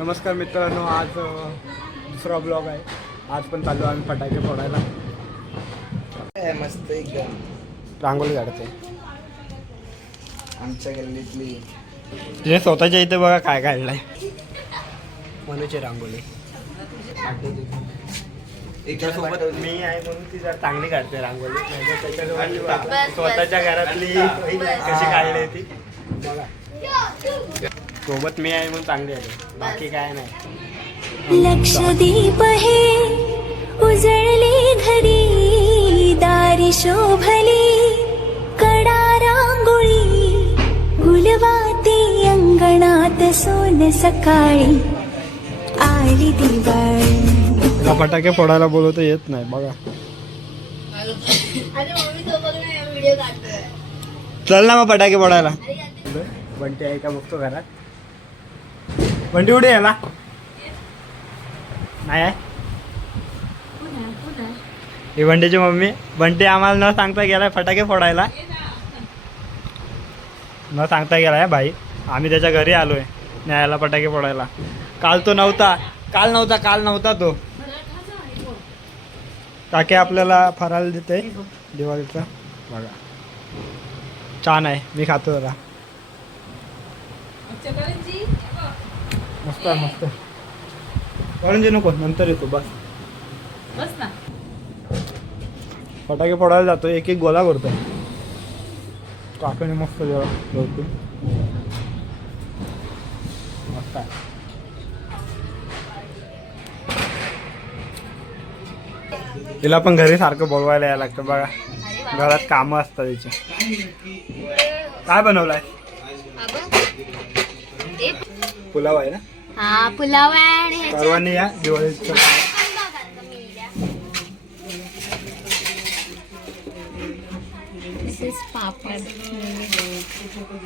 नमस्कार मित्रांनो आज दुसरा ब्लॉग आहे. आज पण चालू आम्ही फटाके फोडायला. मस्त एकदम. रांगोळी काढते. आमच्या गल्लीतली तिने स्वतःच्या इथे बघा काय काढलंय. मनूची रांगोळी. त्याच्यासोबत मी आहे म्हणून ती जरा चांगली काढते रांगोळी. त्याच्यासोबत स्वतःच्या घरातली कशी काढली ती? बघा. सोबत मी आहे म्हणून चांगली आहे. बाकी काय नाही. लक्षदीप हे उजळले घरी दारी शोभली कडा रांगोळी गुलवाती अंगणात सोन सकाळी. आली दिवाळी. फटाके फोडायला बोलवतो येत नाही बघा. चल ना मग फटाके फोडायला. बंटी आहे का बघतो घरात. बंटी कुठे याला नाही आहे? ही बंटीची मम्मी. बंटी आम्हाला न सांगता गेलाय फटाके फोडायला. न सांगता गेलाय भाई. आम्ही त्याच्या घरी आलोय न्यायला फटाके फोडायला. काल तो नव्हता. काल नव्हता काल नव्हता तो. काके आपल्याला फराळ देते. दिवाळीचा. बघा. छान आहे. मी खातो जरा. मस्त आहे मस्त करंजी नको नंतर येतो बस. बस ना. फटाके फोडायला जातो एक एक गोला करतो काकाने मस्त जेव्हा मस्त आहे. तिला पण घरी सारखं बोलवायला यायला लागतं बघा. घरात कामं असतात तिची. काय बनवलंय? पुलाव आहे ना? हा पुलाव आहे आणि ह्याच्यात सर्वांनी या दिवाळीचं. This is पापड.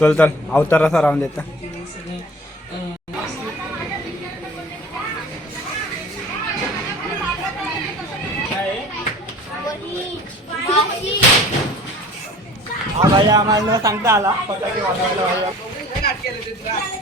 चल चल अवताराचा राहून देता हा भाई आम्हाला न सांगता आला. फटाके वाजवायला भाई.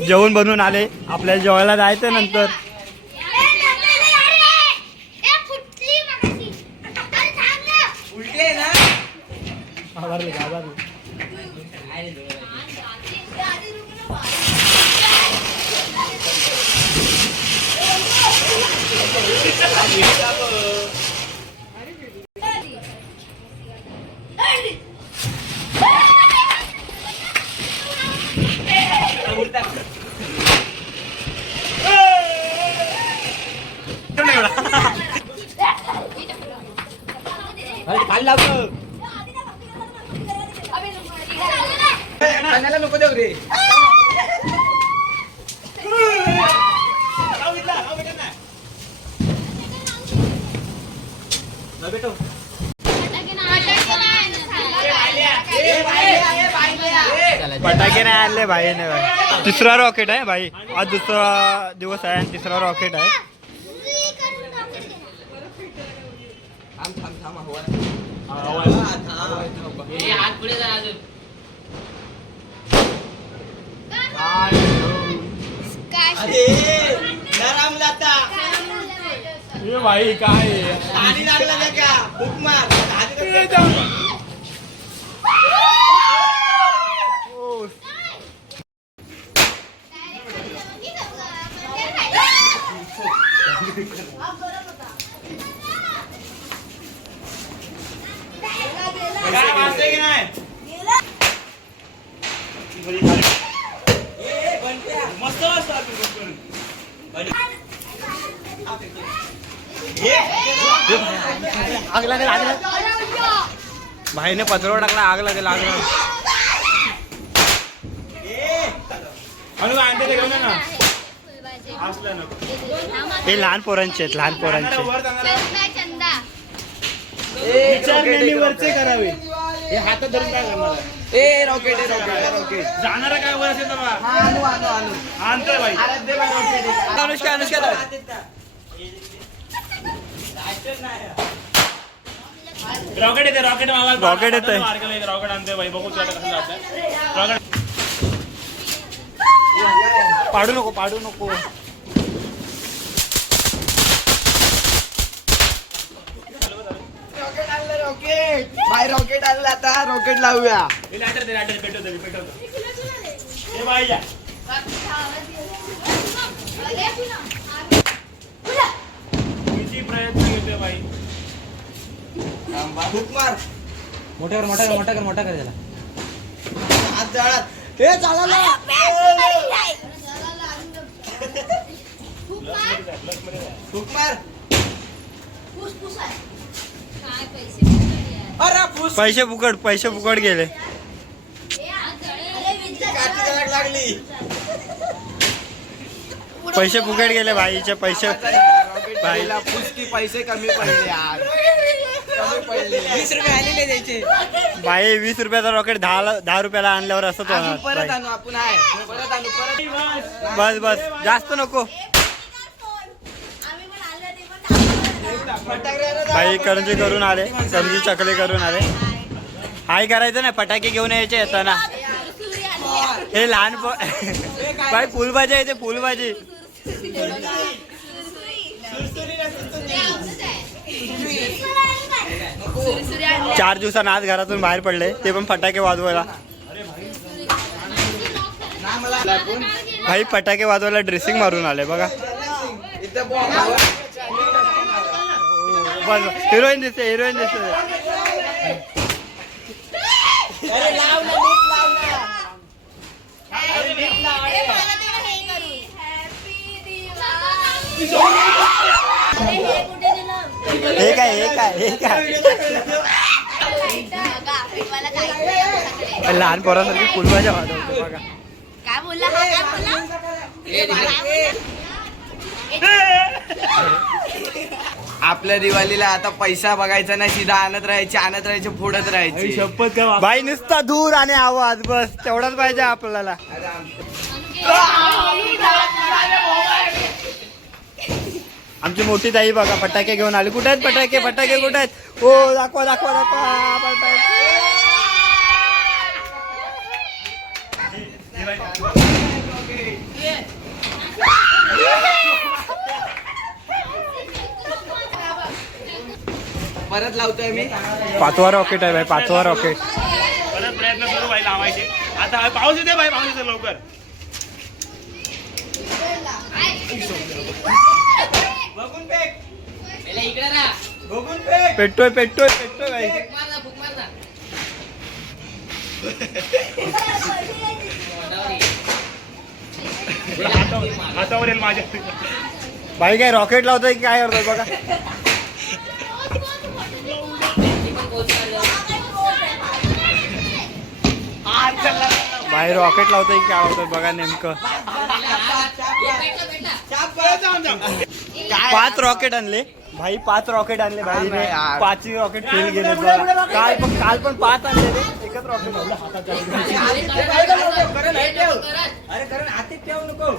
जेवण बनवून आले आपल्याला जेवायला जायचं नंतर घाबरले घाबरले खाण्याला नको देऊ रे फटाके नाही आणले भाई नाही भाई तिसरा रॉकेट आहे भाई आज दुसरा दिवस आहे आणि तिसरा रॉकेट आहे थांब थांब थांब हवा हा, थांब. अरे गरम जाता भाई काय पाणी लागलं नाही का फूक मार हात कर. काय वाजतंय की नाही मस्त वाजता आग लागेल आग लागेल. भाईने पत्र टाकला आग लागेल आग लागेल. हे लहान पोरांचे आहेत लहान पोरांचे. विचार करावे. हे हातात धरून काय करणार ए रॉकेट ए रॉकेट रॉकेट जाणारा काय वर असेल तर बा. आणतोय बाई. अनुष्का अनुष्का रॉकेट येते रॉकेट मावा Rocket येतंय. रॉकेट आणतोय बाई. बघू कसं रॉकेट पाडू नको पाडू नको. रॉकेट बाय रॉकेट आणलं आता. रॉकेट लावूया. किती प्रयत्न घेतोय बाई. हुक मार. मोठा कर मोठा कर मोठा कर मोठा कर त्याला. हात जळात. हे चालला हुक मार. अरे फुस पैसे फुकट पैसे फुकट गेले. काठी जळाक लागली पैसे फुकट गेले भाईचे पैसे फुसकी पैसे कमी पडले यार. कमी पडले. वीस रुपये आलेले द्यायचे बाई वीस रुपयाचा रॉकेट दहा दहा रुपयाला आणल्यावर होणार परत. आणू आपण आहे. परत आणू परत बस बस. जास्त नको. बाई करंजी करून आले करंजी चकले करून आले. हाय करायचं ना फटाके घेऊन यायचे येताना. हे लहान भाई बाई फुलभाजी आहे ते फुलभाजी. चार दिवसांना आज घरातून बाहेर पडले ते पण फटाके वाजवायला. भाई फटाके वाजवायला ड्रेसिंग मारून आले बघा. बस हिरोईन दिसते हिरोईन दिसते हे काय हे काय हे काय? लहान पोरासारखी फुलभाज्या वाजवतो बघा. काय बोलला? हा काय बोलला आपल्या दिवाळीला आता पैसा बघायचा नाही सीधा आणत राहायचे आणत राहायचे फोडत राहायचे. शपथ बाई नुसता दूर आणि आवाज बस. तेवढाच पाहिजे आपल्याला. आमची मोठी ताई बघा फटाके घेऊन आली. कुठे आहेत फटाके? फटाके कुठे आहेत? हो दाखवा दाखवा दाखवा. परत लावतोय मी. पाचवा रॉकेट आहे बाई पाचवा रॉकेट परत प्रयत्न करू बाई लावायचे. आता हा पाऊस येते बाई पाऊस येते लवकर. बघून फेक. बघून फेक. पेटतोय पेटतोय पेटतोय बाई हातावर हातावर येईल माझ्या. बाई काय रॉकेट लावतोय की काय करतोय बघा. बाई रॉकेट लावतोय की काय लावतोय बघा नेमकं. पाच रॉकेट आणले. भाई पाच रॉकेट आणले भाई. पाचही रॉकेट फेल गेले. काल पण काल पण पाच आणले एकच रॉकेट लावलं. हातात अरे कारण हाती ठेवू नको.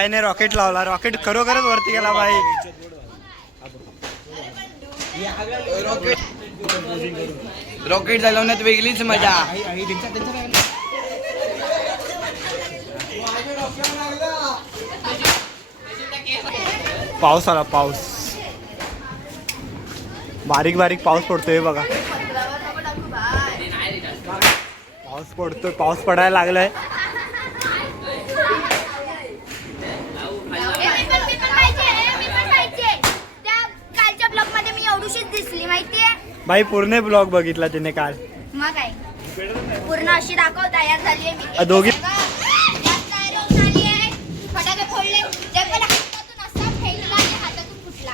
बाईने रॉकेट लावला. रॉकेट खरोखरच वरती गेला बाई. रॉकेट रॉकेट चालवण्यात वेगळीच मजा. पाऊस आला पाऊस. बारीक बारीक पाऊस पडतोय बघा. पाऊस पडतोय पाऊस पडायला लागलाय. बाई पूर्ण ब्लॉग बघितला तिने काल. मग काय? पूर्ण अशी दाखव तयार झालीये मी. अ, दोघी- जास्त. फटाके फोडले. पण हातातून असा फेकला आणि हातातून फुटला.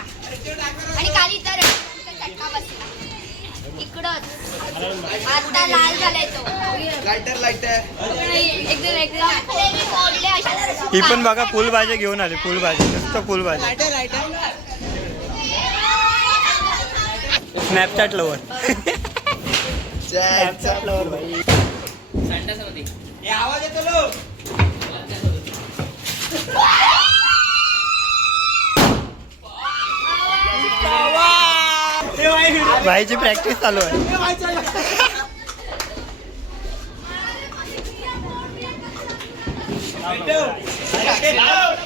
आणि खाली तर चटका बसला. इकडच आता लाल झालाय तो. लायटर लायटर एकदम एकदम फोडले अशा ही पण बघा फुलभाजी घेऊन आली फुलभाजी फुलभाजी स्नॅपचॅट लवर स्नॅपचॅट लवर भाई. आवाज येतो लो. भाईची प्रॅक्टिस चालू आहे. बॉम्ब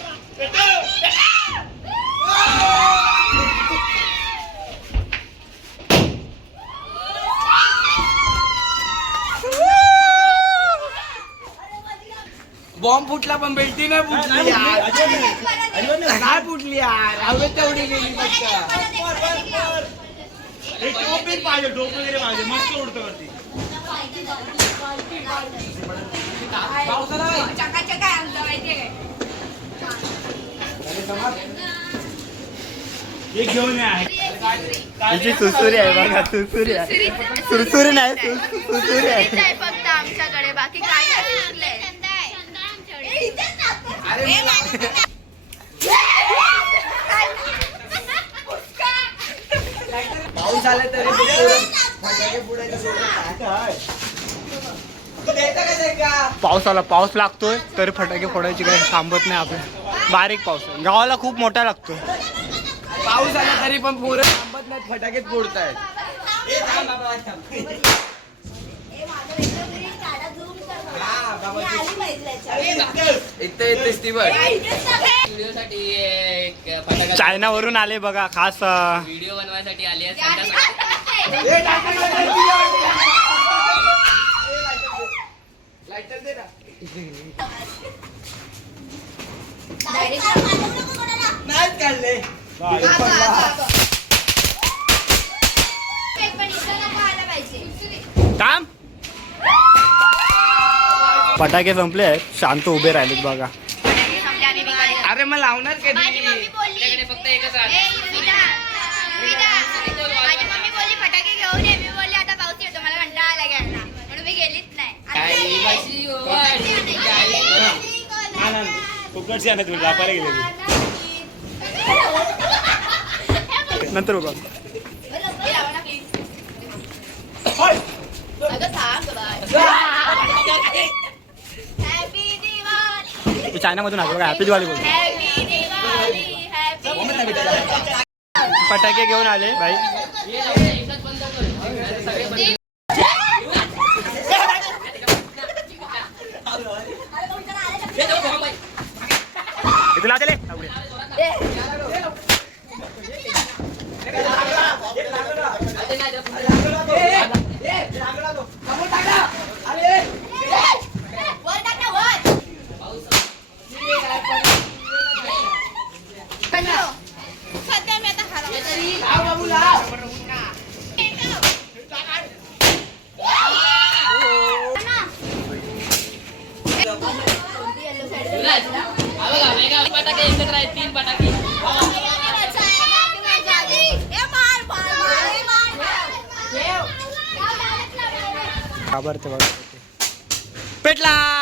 फुटला पण बेल्टी नाही फुटली यार काय फुटली यार. हवेत तेवढी गेली फक्त. पाहिजे डोकं वगैरे पाहिजे. मस्त उडतं वरती. चकाचक आहे आमचं माहितीये काय? एक घेऊन या. हिची सुसुरी आहे बघा सुसुरी आहे. सुरसुरी नाही सुसुरी आहे. फक्त आमच्याकडे. बाकी काय. पाऊस आला तरी? पाऊस आला पाऊस लागतोय तरी फटाके फोडायची काही थांबत नाही आपल्या बारीक पाऊस गावाला खूप मोठा लागतो पाऊस आला तरी पण पोरं थांबत नाहीत फटाकेच फोडतायत. इथं येतेस ती बघ व्हिडिओसाठी एक फटाका चायनावरून आले बघा खास अं, व्हिडिओ बनवायसाठी आली आहे संध्याकाळी काम फटाके संपले आहेत. शांत उभे राहिलेत बघा. अरे मग लावणार कधी फक्त एकच. फुकटची आणत लापायला गेले नंतर बघा अगं सांग बाय. Happy दिवाळी. ते चायनामधून आलो बघा हॅपी दिवाळी बोल फटाके घेऊन आले भाई घाबरते बघा पेटला